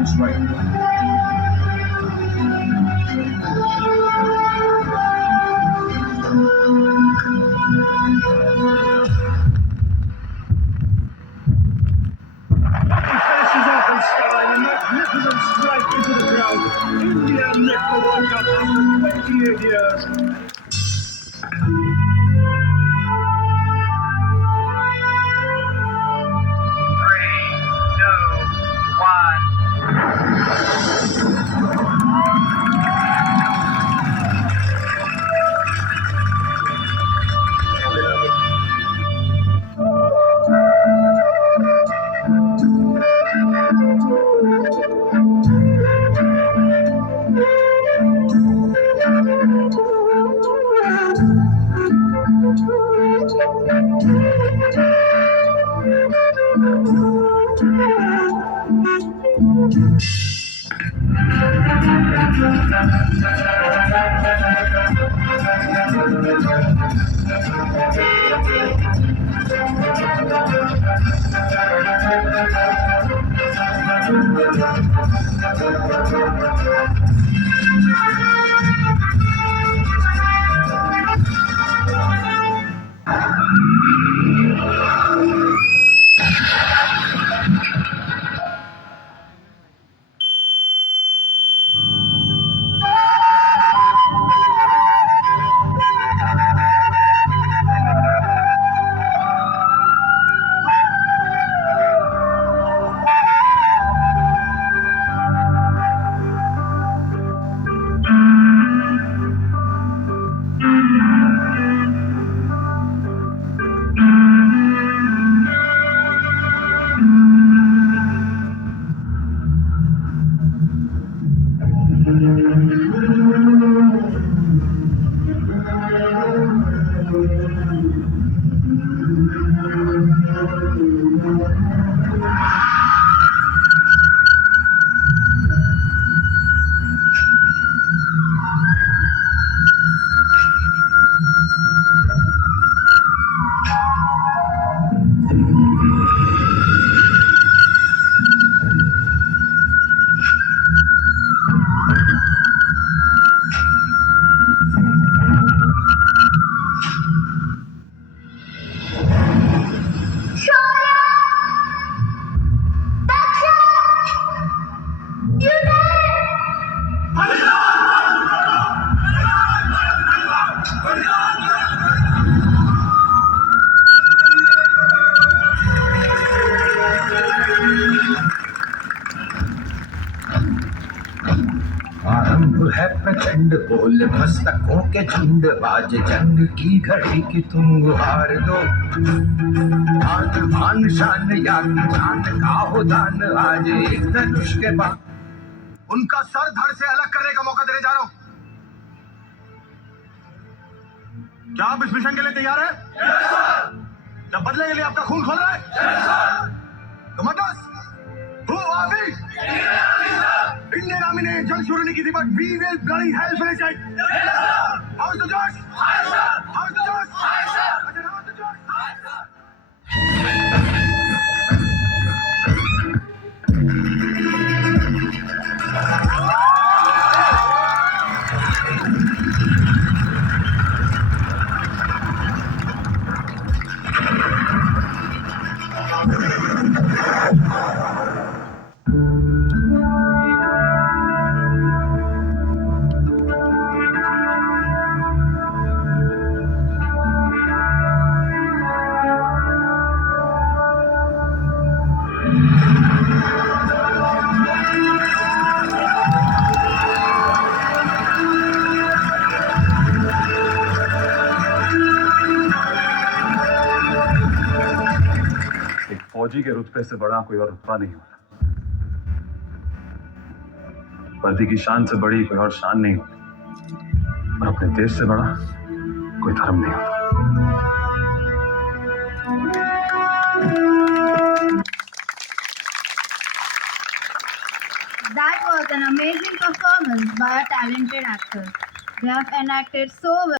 comes right. Flashes off in sky, a magnificent strike into the ground. India lift the World Cup after 28 years. आरंभ है प्रचंड बोल मस्तकों के झुंड आज जंग की घड़ी की तुम गुहार दो आन भान शान या जान का हो दान आज एक धनुष के बाद उनका सर धड़ से अलग करने का मौका देने जा रहा हूं। क्या आप इस मिशन के लिए तैयार हैं? जब बदले के लिए आपका खून खोल रहा है? Commanders, who are we? Indian army ने जंग शुरू नहीं की थी, but we will bloody hell finish it. How's the Josh? How's the Josh? I said, how's the Josh? फौजी के रुतबे से बड़ा कोई और रुतबा नहीं होता। वर्दी की शान से बड़ी कोई और शान नहीं होती और अपने देश से बड़ा कोई धर्म नहीं होता। That was an amazing performance by a talented actor. They have enacted so well.